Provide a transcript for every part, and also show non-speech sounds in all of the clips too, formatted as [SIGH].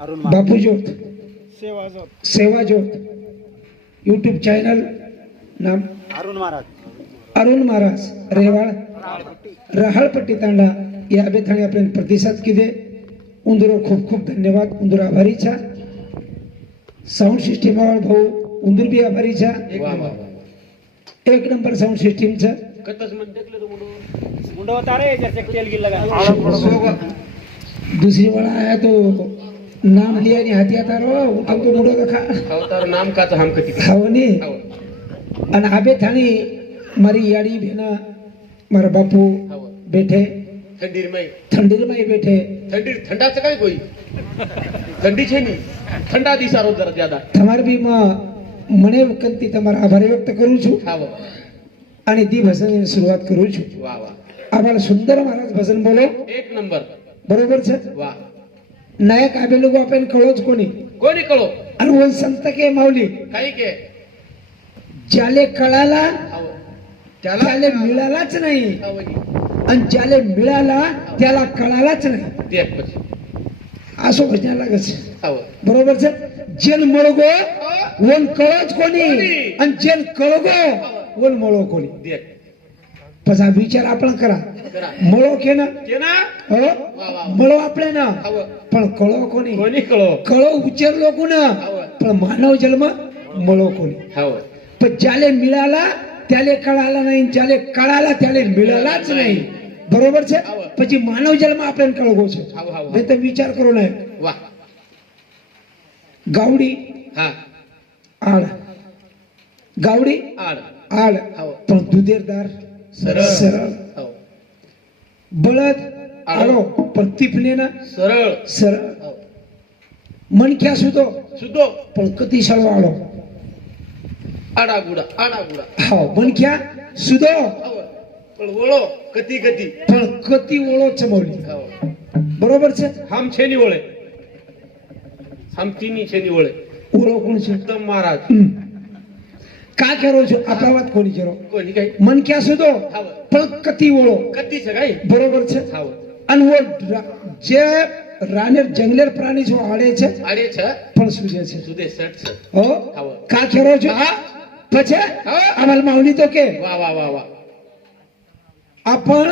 अरुण बापू ज्योत सेवा सेवा ज्योत यूट्यूब चॅनल नाम अरुण महाराज. अरुण महाराज रेवाळ रहाळपट्टी तांडा या अभेथाने आपल्याला प्रतिसाद किदे? उंदरो खूप खूप धन्यवाद. उंदूर आभारीचा साऊंड सिस्टीम भाऊ उंदूर बी आभारीचा एक नंबर. साऊंड सिस्टीमचं दुसरी वेळा आया तो नाम लिया आणि हाती आता रो उठा तो मुडो दखा अवतार नाम का तो हम कति ખાવાની અને આબે થાણી મારી યાડી ભેના મારા બાપુ બેઠે थंडीर में થંડીરમાં બેઠે थंडीर थंडाचं काय कोई थंडी छे ની ઠંડા દિશા રો જરા જ્યાદા તમારે બી માં મને વખતથી તમારા આભાર વ્યક્ત કરું છું ખાવ અને દી ભજનની શરૂઆત કરું છું વા વા આભાર સુંદર મહારાજ ભજન બોલો એક નંબર बरोबर છે वा. नायक આબેલું आपण कळोच कोणी? कोणी कळो? अरे वन संत के माऊली. काही के? ज्याले कळाला त्याला मिळालाच नाही. आणि ज्याले मिळाला त्याला कळालाच नाही. असो एक પછી. भजन लागत बरोबर છે जेल मळगो वन कळच कोणी? आणि जेल कळगो वन मळो कोणी? વિચાર આપણે કરા करा મળો કે ના के ना હો वा वा મળો આપણે ના खाव પણ કળો કોની कोणी कळो કળો ઉચ્ચારલો કોના પણ માનવ જન્મ મળો કોની खाव पण ज्याले मिळाला त्याले कळाला नाही ज्याले कळाला त्याले मिळालाच नाही बरोबर છે પછી માનવ જન્મ આપણે કળગો છે हाव हाव બે તો વિચાર કરો ને वा ગાવડી हा આડ ગાવડી आड આડ हाव પણ દુધેરદાર सरळ. सरळ. हो. बळद आणो पण तिफले सरळ. सरळ. हो. मनख्या सुतो. सुतो. पण कधी सर्व आळो आडागुडा आडागुडा. हो, हा मनख्या सुदो आवळ. हो. पण ओळो कती कती. पण कती ओळो चमवली. हो. बरोबर छे हम छेनी ओळे हम तिन्ही छेनी ओळे ओळो कोण छे महाराज. કા કરો છો આપણા વાત કોની કરો कोणी काही મનખ્યા સુધો हाव પણ કતિ ઓળો कतीच काय બરોબર છે हाव અને वो રા- જે રાનેર જંગલેર પ્રાણી છો આડે છે आडे छ પણ સૂજે છે सुदे सट छ હો हाव કા ખેરો છો हा પછી हा. આમાલ માવલી તો કે वा वा वा वा आपण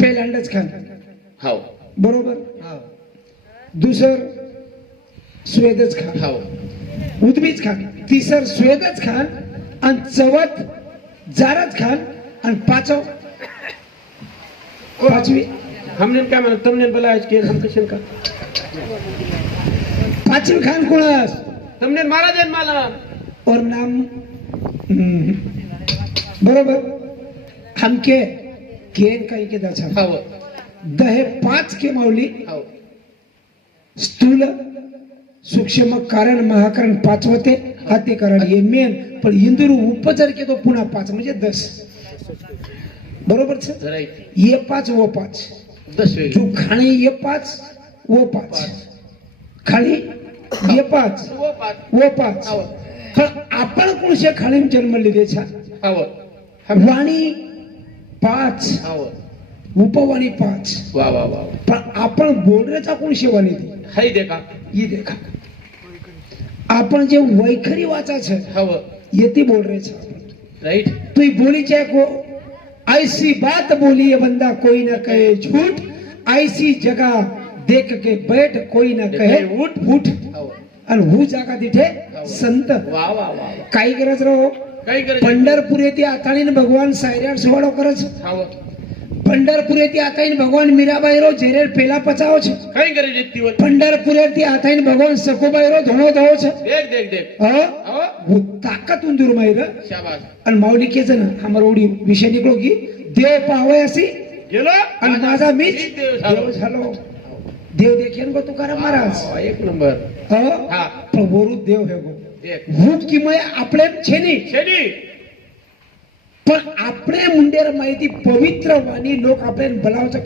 पहिल्यांदाच खान हाव बरोबर दुसर स्वेदच खान हाव उदबीच खान तिसर स्वेदच खान आणि चवथ जारच खान आणि पाचव पाचवी. हमने काय म्हणत तुमने बोला आज के हम कशन का? पाचवी खान कोणास तुमने महाराज आहे मला। और नाम बरोबर. हमके केन काही के दचा हाव। दहे पाच के माऊली। हाव। स्थूल सूक्ष्म कारण महाकारण पाचवते हातीकरण हे मेन पण इंदुर उपचार केतो पुन्हा पाच म्हणजे दस. बरोबर ये पाच वो पाच. जो खाणी ये पाच वो पाच. खाणी ये पाच वो पाच. पण आपण कोणशे खाणी जन्म लिहिले छा? हाव वाणी पाच. उपवाणी पाच. वा वा वा पण आपण बोलण्याचा कोणशे वाणी ती हाय देखा. ये देखा. आपण जे वैखरी वाचा છે येती बोल रहे છે राईट? तो ये बोली चाहे को ऐसी बात बोली ये बंदा कोई न कहे झूठ. ऐसी जगह देख के बैठ कोई न कहे उठ. उठ आणि हू जागा तिथे संत. काही गरज राहो. पंढरपूर येथे आताळीने भगवान सायराड सोहळो करच પંઢરપુરેથી આ થઈને ભગવાન મીરાબાઈરો જેરેર પેલા પચાવો છે કઈ કરે જીતી હોય પંઢરપુરેથી આ થઈને ભગવાન સકુબાઈરો ધોણો ધોવો છે દેખ દેખ દેખ હા તાકાત ઉંદુર માઈર શાબાશ અને માવડી કે છે ને અમાર ઓડી વિશે નીકળો કી દેવ પાવે હસી ગેલો અને માજા મીચ દેવ ચાલો દેવ દેખે ને તુકારામ મહારાજ એક નંબર હા હા પ્રભુરુ દેવ હે ગો દેખ ભૂત કિમય આપણે છે ની છે ની पण आपणे माहिती पवित्र वाणी लोक ಲೋಕ ಆಪರೇನ್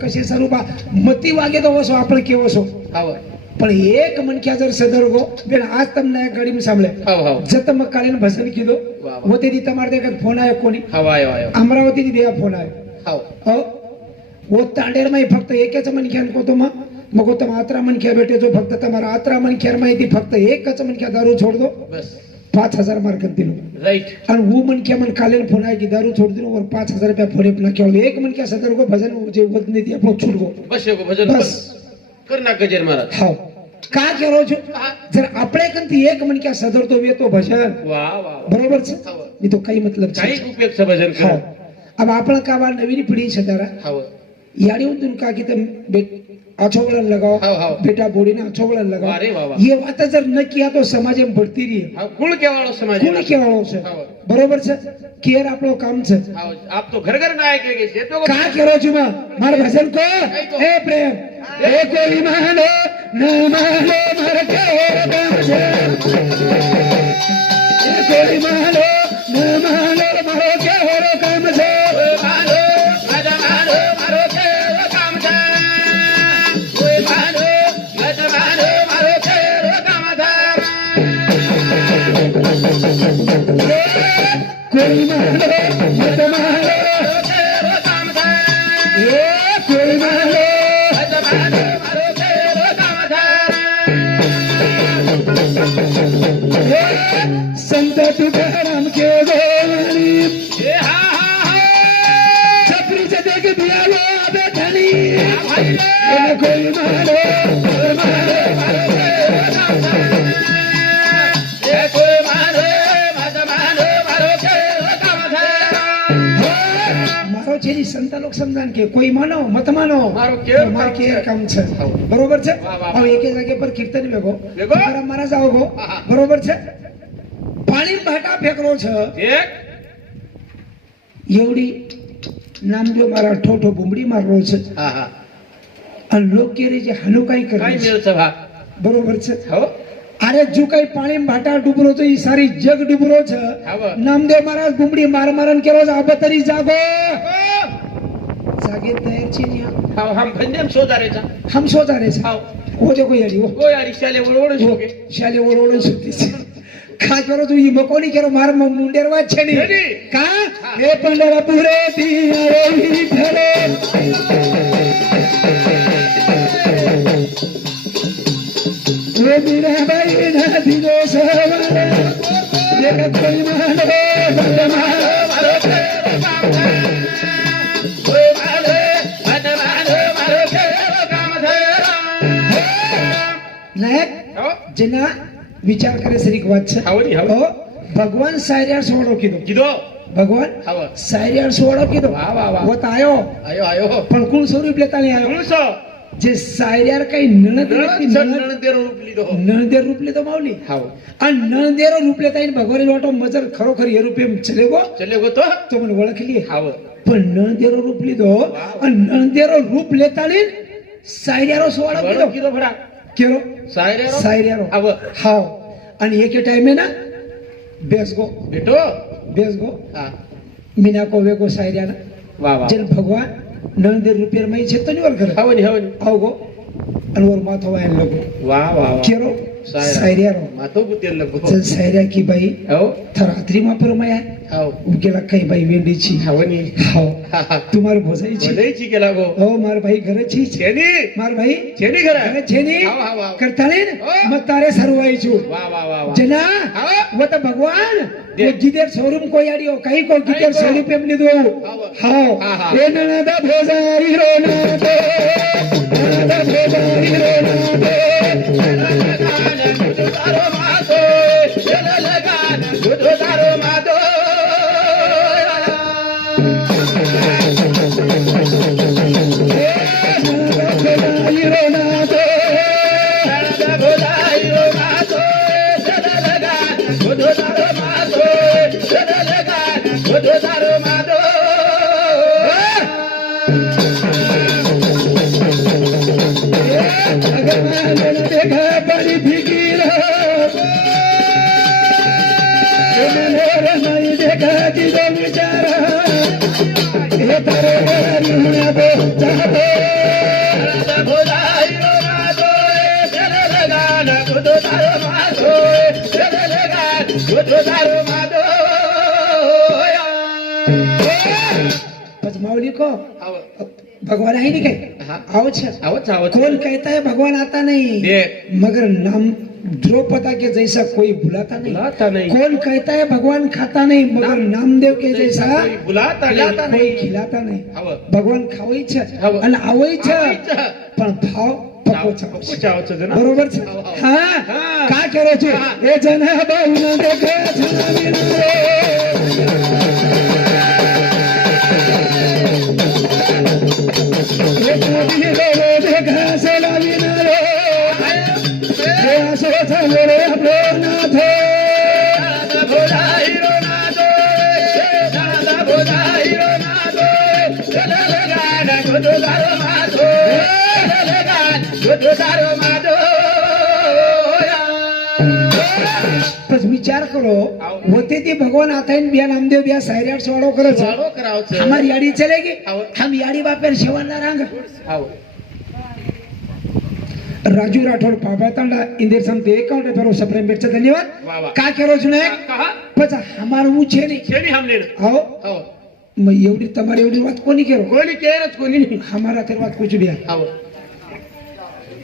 कसे स्वरूपा मती वागे तो असो आपण केव असो पण एक मनख्या जर सदर गो बेन आज तमना गाडी मी सांभले जत कालीन भसन किदो होते ती तमार फोन आयो कोणी? अमरावती दी देया फोन आयो. हो. हो. वो तांडेर में फक्त एकच मनख्यान को तो मग मगो तम मनख्या बेटे जो फक्त तमारा अतरा मनख्या माहिती फक्त एकच मनख्या दारू छोड दो. बस. પાંચ હજાર માર કરી દીધું राईट અને હું મનખ્યા મને કાલે ફોન આવી કે દારૂ છોડ દીધું और પાંચ હજાર રૂપિયા ફોન નાખ્યો એક મનખ્યા સદર કો ભજન જે વધ નથી આપણો છૂટ ગો बस एको भजन બસ कर ना गजेर महाराज હાવ કા કરો છો જરા આપણે કંથી એક મનખ્યા સદર તો વેતો ભજન वा वा બરોબર છે એ તો કઈ મતલબ काही છે उपयोग છે भजन હાવ कर अब आपण का बा नवीन पिढी છે તારા हाव याडी उतरून का की તમે બે- આછો વળણ લગાવો હાવ, હાવ. બેટા બોડીને આછો વળણ લગાવો વાહ રે વાહ વાહ. એ વાત જર ન કિયા તો સમાજ એમ ભળતી રહી हाव कुळ केवाळो समाज કોણ કહેવાળો છે હાવ. બરોબર છે કેર આપણો કામ છે हाव आप तो घर घर नायक है ये तो કા કરો છો માં માર ભજન કો કઈ કહો? હે પ્રેમ એ કોઈ માનો ન માનો માર કેર કામ છે એ કોઈ માનો ન માનો મારો કેર કામ संत तुकाराम के गोवानी छपरीचे देख दिया धनी भाई मारे સમજાણ કે કોઈ માનો મત માનો મારો કેર કામ છે? બરોબર છે? હવે એક જાગે પર કીર્તન ભેગો ભેગો મારા જાવ ગો બરોબર છે? પાણી ભાટા ફેકરો છે. એક. એવડી નામ જો મારા ઠોઠો ભૂમડી મારનો છે. હા હા. અને લોકકેરી જે હનુકાઈ કરે છે. બરોબર છે? હો. અરે જો કઈ પાણી ભાટા ડૂબરો તો ઈ સારી જગ ડૂબરો છે. નામદેવ મહારાજ ગુમડી માર મારન કેરો છે આ જાગો. सागे तैर चिनिया हां हम भंडेम सो जा रे जा हम सो जा रे सा हो जे को यारी हो. को यारी शाले ओड़ोड़ हो के शाले ओड़ोड़ सुती से का करो तू ये मकोनी करो मार मुंडेर वा छनी का? हे पंडरा पूरे दिया रे ही धरे वे मेरा भाई ना दिलो सवारे जगत कोई माने बंद मारो तेरे बाप જેના વિચાર કરે છે એક વાત છે. ભગવાન સાયરિયાર સોળો કીધો. કીધો? ભગવાન સાયરિયાર સોળો કીધો. વાહ વાહ વાહ. હોત આયો. આયો આયો. પણ કુલ સ્વરૂપ લેતા નહીં આવ્યો કુલ સો જે સાયરિયાર કઈ નણદ નણદેરો રૂપ લીધો. નણદેર રૂપ લીધો માવલી હાવ. આ નણદેરો રૂપ લેતા ભગવાન લોટો મજર ખરોખર એ રૂપ એમ ચલેગો ચલેગો તો? તો મને ઓળખલી હાવ. પણ નણદેરો રૂપ લીધો. અને નણદેરો રૂપ લેતા લઈને સાયરિયારો સોળો કીધો. કીધો ભડા કેરો? सायऱ्यारो अब हाव आणि एके टाइम आहे ना बेसगो बेटो बेसगो मीना को वेगो सायऱ्याना वा वा जल भगवान नंदिर रुपये मै छेतनी वर घर हवनी हवनी हाव गो आणि वर माथो वायन लगो वा वा केरो सायऱ्या. मातो गुतेल लगो. चल सायऱ्या की बाई हो. तर रात्री मापर मया हो. उकेला काही बाई वेंडीची. हवनी हो. हो. तुम्हार भोजाईची भोजाईची केला गो हो मार भाई घराची. छेनी. मार भाई छेनी घर. छेनी. हो, हो, करताळे मग तारे सरवायचू. वा वा वा जना. वो तो भगवान. गिदेर शोरूम को यारी हो. कहीं को गिदेर शोरूम पे अपने दो. हाँ ए ननदा भोजारी रो नाते ननदा भोजारी रो नाते तारो मातो चला लगान गुदो तारो मातो ननदा भोजाई रो माऊली को भगवान आहे नाही काय? कोण कहता है भगवान आता नाही. मगर नाम द्रौपदा के जैसा कोई बुलाता नहीं. बुलाता नहीं. कौन कहता है भगवान खाता नहीं मगर नामदेव के जैसा कोई बुलाता नहीं. कोई खिलाता नहीं. भगवान खावई छ आणि आवई छ पर भाव बरोबर? हा काय करायचे? हे. जन भाऊ विचार करो होते थे भगवान आता है बिया नामदेव बिया सायराट सवालों करो सवालों कराओ हमारी यारी चलेगी हम यारी बाप पर शिवान ना रंग राजू राठौर पापा तंडा इंदिर सम देख का उन्हें उस सप्रेम बेट से धन्यवाद का करो सुने कहाँ पता हमारे मुंह छेनी नहीं छे नहीं हम ले आओ मैं एवढी तमारे एवढी बात कोणी केरो कोणी केरत कोणी नहीं. हमारा तेरे बात कुछ भी है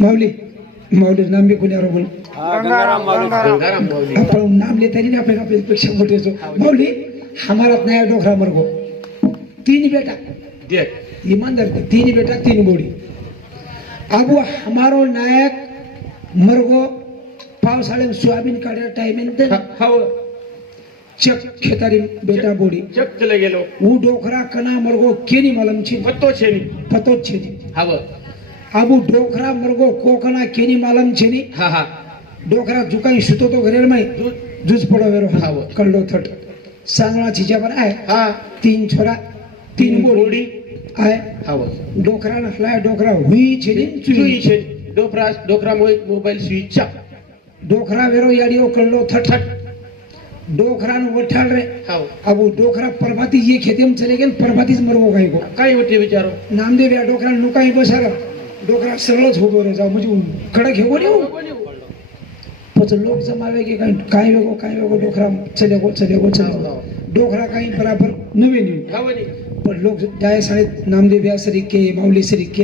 माउली माउली नाम भी कोणी आरो गंगाराम गंगाराम आता नाम लेता नहीं हमारा नया डोखरा मरगो. तीन बेटा. देख ईमानदार तीन बेटा तीन बोड़ी अब हमारो नायक मरगो पावसाळ्यात सोयाबीन काढा टायमिंग हो. चक खेतारी बेटा बोडी चक चले गेलो. ऊ डोखरा कना मरगो केनी मालम छी पत्तो छेनी पत्तो छेनी हाव अब डोखरा मरगो कोकना केनी मालम छेनी हा हा. ડોકરા ચુકાઈ સૂતો તો ઘરેરમાં જૂજ પડો વેરો હાવ કલ્લો થટ સાંગળા જીજા પર આય હા તીન છોરા તીન બોડી આય હાવ ડોકરા ના હલાય ડોકરા હુઈ છે ને ચુઈ છે ડોકરા ડોકરા મોબાઈલ સ્વિચ ચા ડોકરા વેરો યાડીઓ કલ્લો થઠઠ ડોકરા નું વઠાળ રે હાવ આવું ડોકરા પરભાતી જે ખેતેમ ચલે ગયા પરભાતી જ મરવો કાઈ ગો કાઈ વટે વિચારો નામદેવ આ ડોકરા નું કાઈ બસારો ડોકરા સરળ જ હોગો રે જાવ મુજુ કડક હેવો ને पण लोक जमावे की काही काही वेगो काही वेगो डोखरा चले गो चले गो चले हो, हो. डोखरा काही बराबर नवीन पण लोग जाए सारे नामदेव या शरीर के माउली शरीर के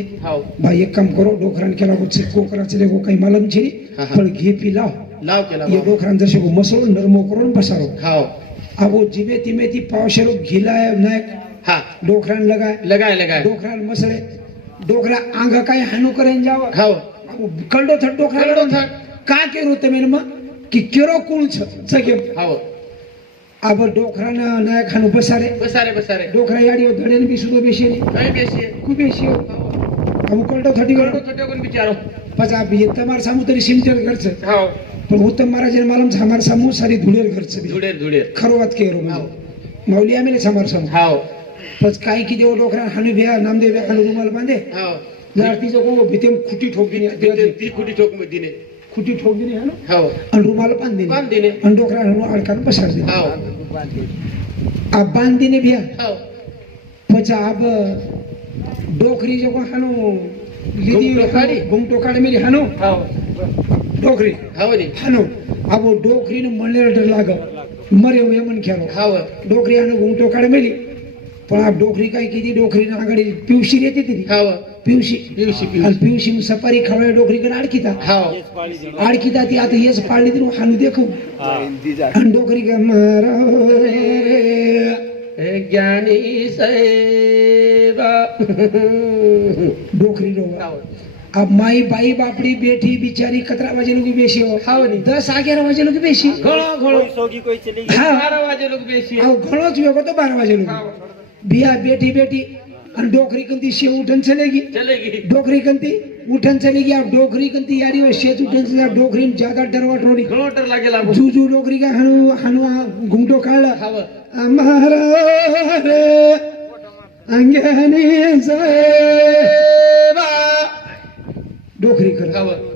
भाई एक काम करो डोखरान केला गो कोकरा चले गो काही मालम छे पण घे पी लाव. लाव केला ये डोखरान जसे गो मसळो नरमो करून बसारो हो. हाव जिमे तिमे ती पावशेरो घिलाय नायक हा. डोखरान लगाय. लगाय लगाय. डोखरान मसळे. डोखरा आंग काय हानू करेन जाव? हाव कंडो थट डोखरा कंडो थट. కాకి వృత్తమేనమ్మా కిక్కిరోకుళ్ చగేం అవు अब डोखरा ना नया खानु बसारे. बसारे बसारे. डोखरा याडियो धड़े ने बिसुरो बेसी ने कई बेसे कु बेसे अब कोल्टो थटी कोल्टो थटी कोण बिचारो. पजा ये तमार सामू तरी सिमटेल घरच. हो. पण उत्तम महाराज ने मालम सामार सामू सारी धुळेर घरच धुळेर धुळेर. खरो वात केरो म्हणजे. हो. मौली आम्ही सामार सम. हो. पज काय की देव डोखरा हानु भ्या नामदेव खालू रुमाल बांधे. हो. लाडतीचा को भीतेम खुटी ठोक दिने. ती खुटी ठोक में दिने. खुटी ठेवून दिली हो. आणि रुमाल बांध दिली. बांध दिले. आणि डोकरा अडकान पसार दिली. हो. आ बांध बिया? हो. पचा अब डोकरी जो हानो लिदी गुमटो काढ. मेली हानो हो. डोकरी. हो रे. हानो अब डोकरी ने मळलेला डर लाग मरे हो यमन खेळो हो. डोकरी हानो गुमटो काढ मेली. पण डोकरी काय किती डोकरी ना आघाडी पिवशी येते तिथे. हो. પિવસી પીવસી અને પીવસી પિવસી સપારી ખવડાવી ડોકરી કરીને આડકીતા. કેસ પાડી દીધો તો યસ પાડી દીધું હાનું દેખું. અને ડોકરી કે મારા રે. જ્ઞાની સેવા. ડોકરી ખાઓ. આ માઈ બાઈ બાપડી બેઠી બિચારી કતરા વાજે લોકો બેસી હોય. દસ અગિયાર વાજે લોકો બેસી. ઘણો ઘણો. કોઈ સોગી કોઈ ચલી. બાર વાગે લોકો બેસી. ઘણો જ તો બાર વાજે લોકો. બિયા બેઠી બેઠી और डोकरी कंती से उठन चलेगी। चलेगी। डोकरी कंती उठन चलेगी और डोकरी कंती यारी वो से उठन चले डोकरी में ज्यादा डरवा टोड़ी घणो डर लागेला जू जू डोकरी का हनु हनु घुमटो काढला हव अमरा रे अंगने से डोकरी कर। हव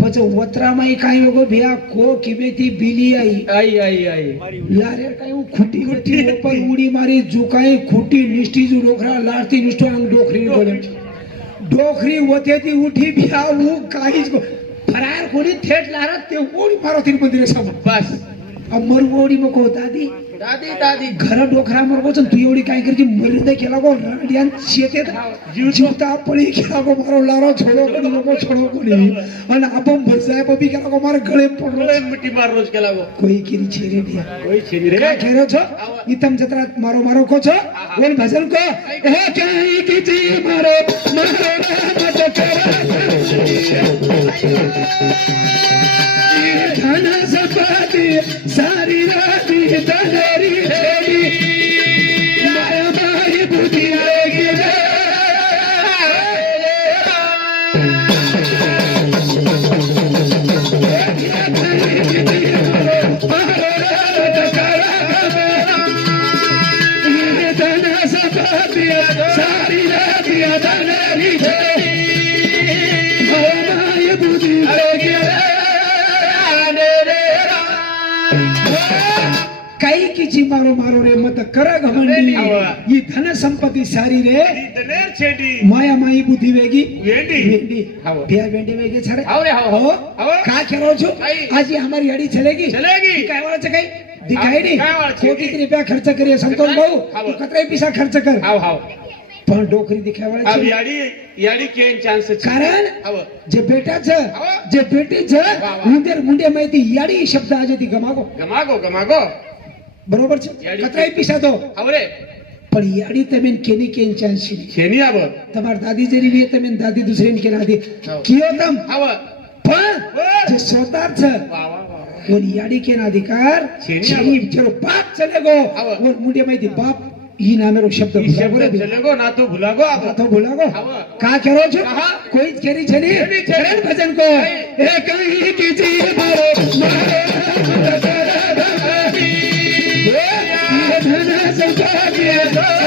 पछि ओत्रामै काहीँ हो बिहा को किमेती बिली आई. आई आई आई. लारे काहीँ खुटी खुटी पर उडी मारे जुकाई खुटी निष्टी जु डोखरा लार्ती निष्टो आङ डोखरी बोले डोखरी ओतेती उठी बिहा उ काहीँ फरार खोली थेट लार त्यो उडी मारो तिन मन्दिरसम्म बस. अब मरु ओडीमा दादी दादी दादी घर डोकरा मरगो तू एवढी काय करची मर्याद केला गो राडियान शेतेत जीवता पळी केला गो मारो लारो छोडो कोणी नको छोडो कोणी. आणि आपण बसाय बबी केला गो मार गळे पडलो मिट्टी मार रोज केला वो कोई किरी छेरे दिया कोई छेनी रे क्या खेरो छो? इतम जतरा मारो मारो को छो बोल भजन को. ए कहीं किसी मारो? मारो मत धन सपाती सारी राती संपत्ति सारी रे दनेर छेडी माया माई बुद्धि वेगी वेंडी. वेंडी हाव. बिया वेंडी वेगी छड़े हाव रे, हाव. हो हाव. का करो छो काही. आज ये हमारी गाड़ी चलेगी चलेगी. काय वाला काही दिखाई नाही काय वाला कोटी रुपया खर्च करिए संतोष भाऊ हाव. तू कतराई पैसा खर्च कर हाव हाव पण डोकरी दिखावायला अब छे. याडी याडी केन चान्स कारण हाव जे बेटाच हाव. जे बेटीच वा. उंदर मुंडे माहिती याडी शब्द आज ती गमागो गमागो गमागो बरोबर છે याडी. કતરાઈ પૈસા દો हाव रे पण याडी तमेन केनी केन चांशी. केनी आव. तमार दादी जरी वे तमेन दादी दूसरे ने केना दी हो. कियो तम आव. पण जे सोतार छ उन याडी केन अधिकार. चेनी चलो बाप चलेगो गो. मुंडे मुंडे दी बाप ही नामेरो शब्द ना तो भुलागो गो आप तो भुलागो. का करो छ? कोई केरी छनी? भजन को. धन सौभाग्य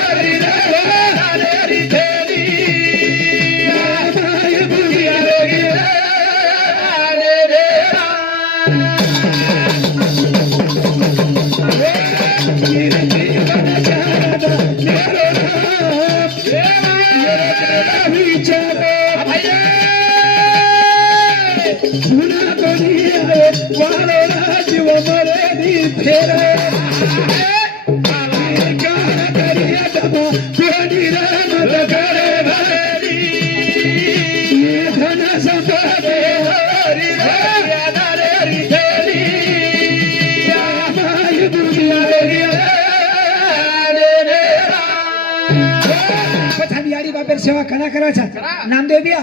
सेवा कना करायचा नामदेव बिया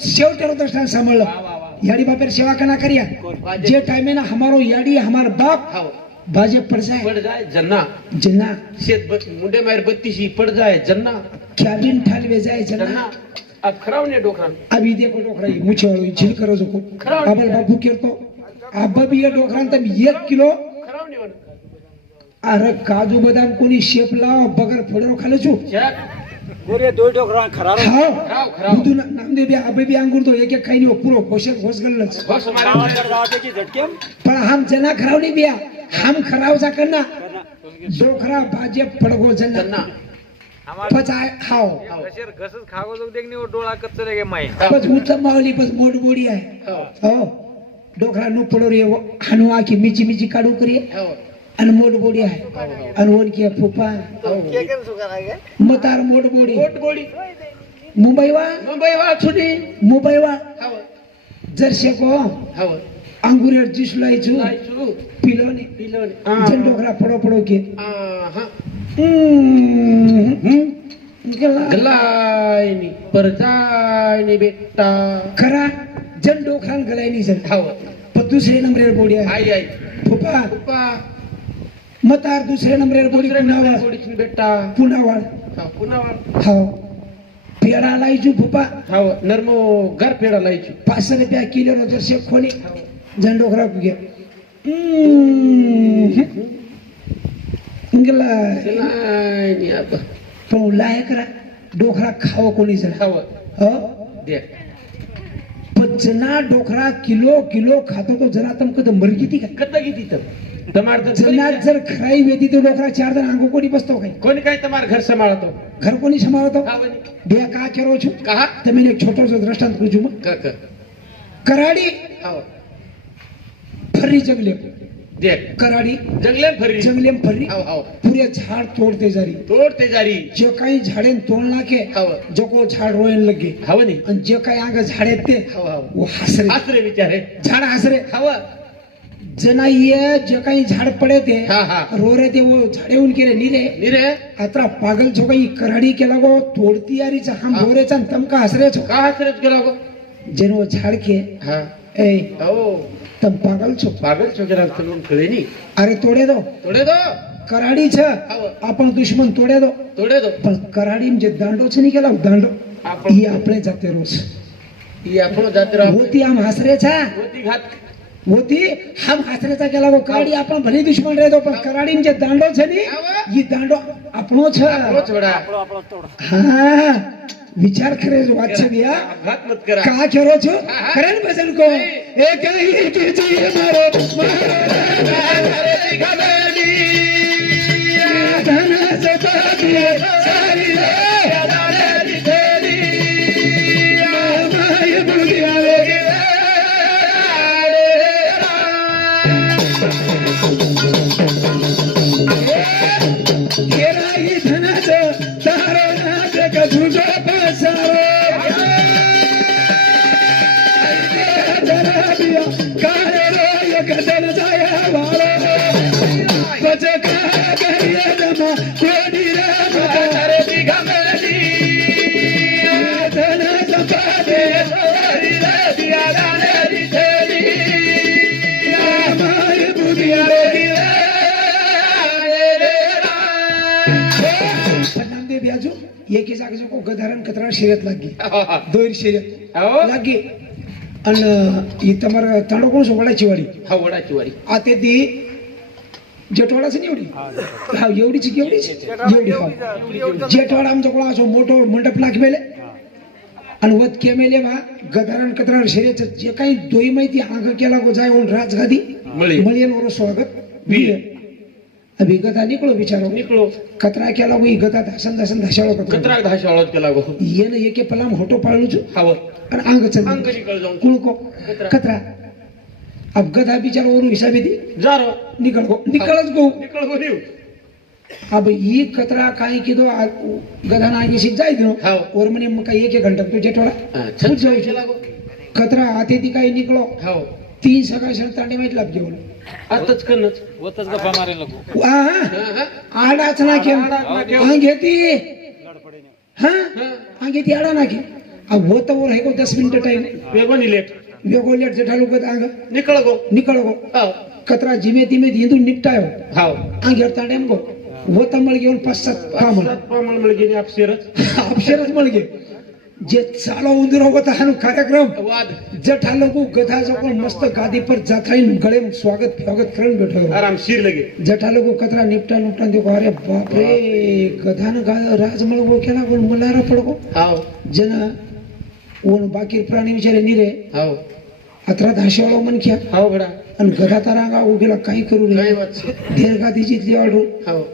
शेवटेरो दर्शन सांभाळलं. याडी बापेर सेवा कना करिया. जे टाइमे ना हमारो याडी हमार बाप बाजे पड़ जाए पड जाय जन्ना. जना शेत मुंडे मार बत्तीशी पड जाय जन्ना. क्याबिन ठालवे जना जन्ना. अब खराव ने डोकरा अभी देखो डोकरा ये मुझे झील करो जो को खराब. अबल बाबू केरतो. अब भी ये डोकरा तम एक किलो. खराव ने वन गोरे दो खाओ. अबे भी अंगूर तो एक एक खाई नहीं. पूरो बस हमारे हम जना खराव नहीं बिया. हम खराव जा करना. बाजे पडगो जन्ना. खाओ. माई बस उत्तम मावली बस मोड बोडी आहे. हो. हो. डोकरा नु पडो रे हानू आखी मिची मिची काढू करी. हो. आणि मोड बोडी आहे. आणि ओनकी फुफा. मतार मोड बोडी. कोट गोडी मुंबई वा मुंबई वा छुटी मुंबई वा हाव जरशे को हाव अंगुरेर ज्यूस लायचू पिलोन जन डोकरा पडो पडो के. गलायनी परजायनी बेटा. खरा जन डोकरान गलाय नाही जन हाव पण दुसरे नंबरेर बोडी आहे. आई आई. फुफा. पप्पा मतार दुसरे नंबरेर बोडी दुसरे पुनावाळ नंबर गोडीची बेटा. हा पुन्हा वाळ. हो पेडा लायचू फुफा हाव नर्मो घर फेडा लायची पाचशे रुपया किलो नो जरशे खोली. जन डोकरा कुगे गलाय गलायनी आता पण लायक रा डोकरा खावं कोणी जण हाव हो? दे पण जना डोकरा किलो किलो खातो तो जना तम कद मरगी ती काय कत किती तर તમારે તો જન્નાત સર ખરાઈ વેતી તો ડોકરા ચાર દન આંગો કોડી બસતો કઈ કોની કઈ તમાર ઘર સંભાળતો ઘર કોની સંભાળતો બે કા કેરો છો કહા તમે એક છોટો સો દ્રષ્ટાંત પૂછું મત ક ક કરાડી ફરી જંગલે દેખ કરાડી જંગલે ફરી જંગલે ફરી આવ આવ પૂરે ઝાડ તોડતે જારી તોડતે જારી જે કઈ ઝાડે તોડ નાખે જો કો ઝાડ રોયન લગે હવે ની અને જે કઈ આગળ ઝાડે તે હાવ હાવ ઓ હાસરે હાસરે વિચારે ઝાડ હાસરે હાવ हसरे हाव जना ये जे काही झाड पडे ते हा हा. रोरे ते वो झाडेऊन केले निरे. निरे? आता पागल जो काही कराडी केला गो तोडती यारीचा हम हा. बोरेचा तमका हसरे छो का हसरत गेला गो? जेनो झाड के हा. ए हो तम पागल छो. पागल छोकरा चलून कळे नी? अरे तोडे दो. तोडे दो? कराडी छ. आपण दुश्मन तोडे दो. तोडे दो. पण कराडी जे दांडोच नाही केला दांडो आपण ही आपले जाते रोज. ही आपण जाते राहू होती हम हसरेचा होती घात मोती हम हासरेचा गेला गो काडी आपण भले दुश्मन रे तो पण कराडीन जे दांडो नी ये दांडो आपणो छ हां विचार करे जो बात छे भैया मत मत करा का करो छ करन भजन को एक ही कीजिए मारो मारे खबर दी धन से तो दिए धारण कतरा शर्यत लागी [LAUGHS] दोर शर्यत हो? लागी अन ई तमर तांडो कोण सोडा चिवाडी हा वडा. चिवाडी आते ती जेठवाडाच एवढी हा एवढीच एवढीच? एवढी जेठवाडा. आमचा कोणा असो मोठो मंडप लाखमेले आणि वत केमेले बा गदारण कतरा शर्यत जे काही दोई माहिती हांग केला गो जाय राजगादी मळेन वर स्वागत. बिल अभी गदा निकलो बिचारो। निकलो। कतरा केला गो गदा धासन धासन धाशाळो कतरा केला पलाम होटो पालू जो हाव। आणि चल निकल कतरा। अब गदा बिचारो वरू हिसाबे दी। जारो निकल गो। निकल गो। निकल गो नहीं अब ये कतरा काय किदो गदा ना आगे जाय दिनो। हाव। और मने मका एक एक घंटा तो जेटोला चल जाऊ। कतरा आते ती काय निकलो। हाव। तीन सकाळ शरताने में लग जाओ आताच करणच होतच गप्पा मारेल आडाच हा. आडा नाखे होत वर है दस मिनिट टाइम वेगो लेट. वेगो लेट जे ठालू आंग. गो. गो. कतरा जिमे तिमे हिंदू निपटायो हो. हाव. अंगेर गो. होत मळगे पाच सात पामळ. पामळ [LAUGHS] मळगे मळगे. जे चाला उंदरो हानु कार्यक्रम जठा लगू गधा जको मस्त गादी पर जात्राइन गले स्वागत स्वागत करन बैठो आराम सिर लगे. जठा लगू कतरा निपटा लुपटा देखो अरे बाप रे गधा न राज मळगो केला बोल मलारा पडगो हाव. जना उन बाकी प्राणी विचारे निरे. हाव. अतरा धाशेवाळो मन किया हाव बडा आणि गधा तारा उभेला काही करू नये. दीर्घादी जितली वाढून.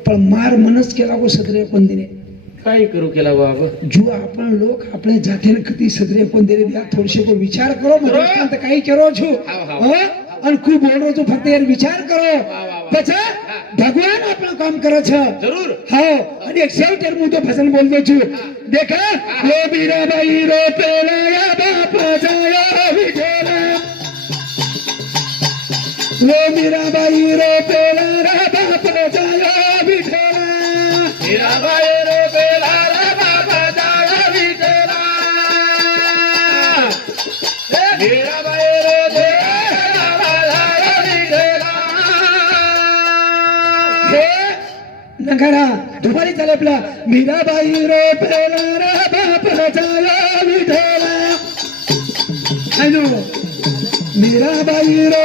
पण मार मनच केला को सदरे पण दिने કઈ કરું કેલા ગો આબ જો आपण लोक આપણે જાતે કદી સદરે કોણ દે યાર થોડશે કોઈ વિચાર કરો મને તો કઈ કરો છો હાવ, હાવ. હો? અને ખૂબ બોલો છો ફક્ત યાર વિચાર કરો વાહ, વાહ. પછી ભગવાન આપણું કામ કરે છે જરૂર હા અને એક સેવટર હું તો ભજન બોલતો છું દેખા લો મીરાબાઈ રો પેલા બાપ જાયા વિઠેલા લો મીરાબાઈ રો પેલા दुपारी आपला मीराबाई रे पेला रा बाप मीराबाई रे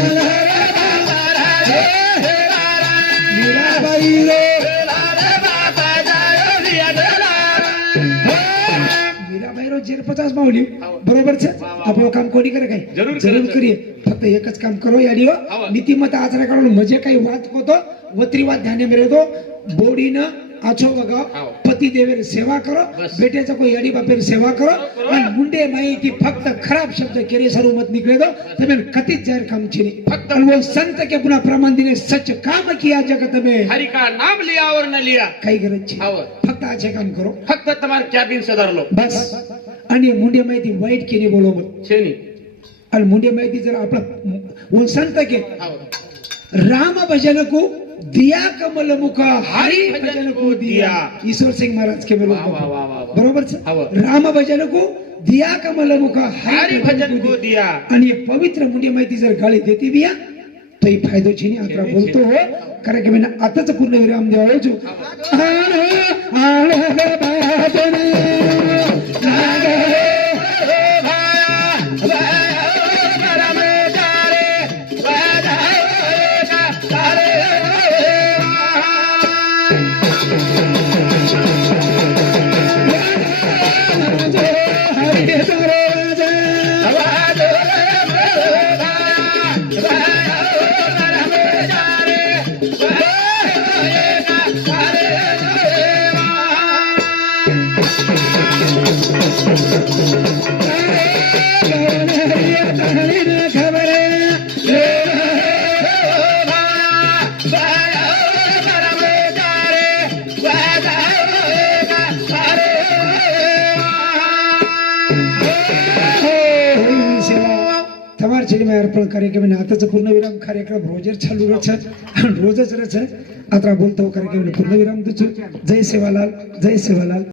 पचास माउली बरोबर छे? आपलो काम कोणी करे काय जरूर करीये. फक्त एकच काम करो याडी नीतिमत आचार करून मजे काही वाद कोतो वत्रीवाद ध्याने मेरे तो बोडी आछो बघा पति देवे सेवा करो बेटे चा कोई अडी बापेर सेवा करो. आणि मुंडे माई की फक्त खराब शब्द केरे सरु मत निकले दो तमे कति जहर काम छिरी फक्त वो संत के पुना प्रमाण दिने सच काम किया जग तमे हरि का नाम लिया और न लिया? काई गरज छे. फक्त आछे काम करो. फक्त तमार क्या बिन सदर लो बस। आणि मुंडे माहिती वाईट केली बोलवत आणि मुंडे माहिती जर आपण संत तके राम भजन को दिया कमल मुख हरी भजन को दिया. ईश्वर सिंह महाराज के बरोबर. बरोबर राम भजन को दिया कमल मुख हरी भजन को दिया. आणि पवित्र मुंडे माहिती जर गाळी देते बिया तो ही फायदो छे नाही आता बोलतो हो कारण की मी आताच पूर्ण विराम द्यावा जो आण, જે પૂર્ણવિરામ કાર્યક્રમ રોજે ચાલુ રહે છે રોજ જ રહે છે આત્રા બોલતા કાર્યક્રમને પૂર્ણવિરામ દઉં છું જય સેવાલાલ જય સેવાલાલ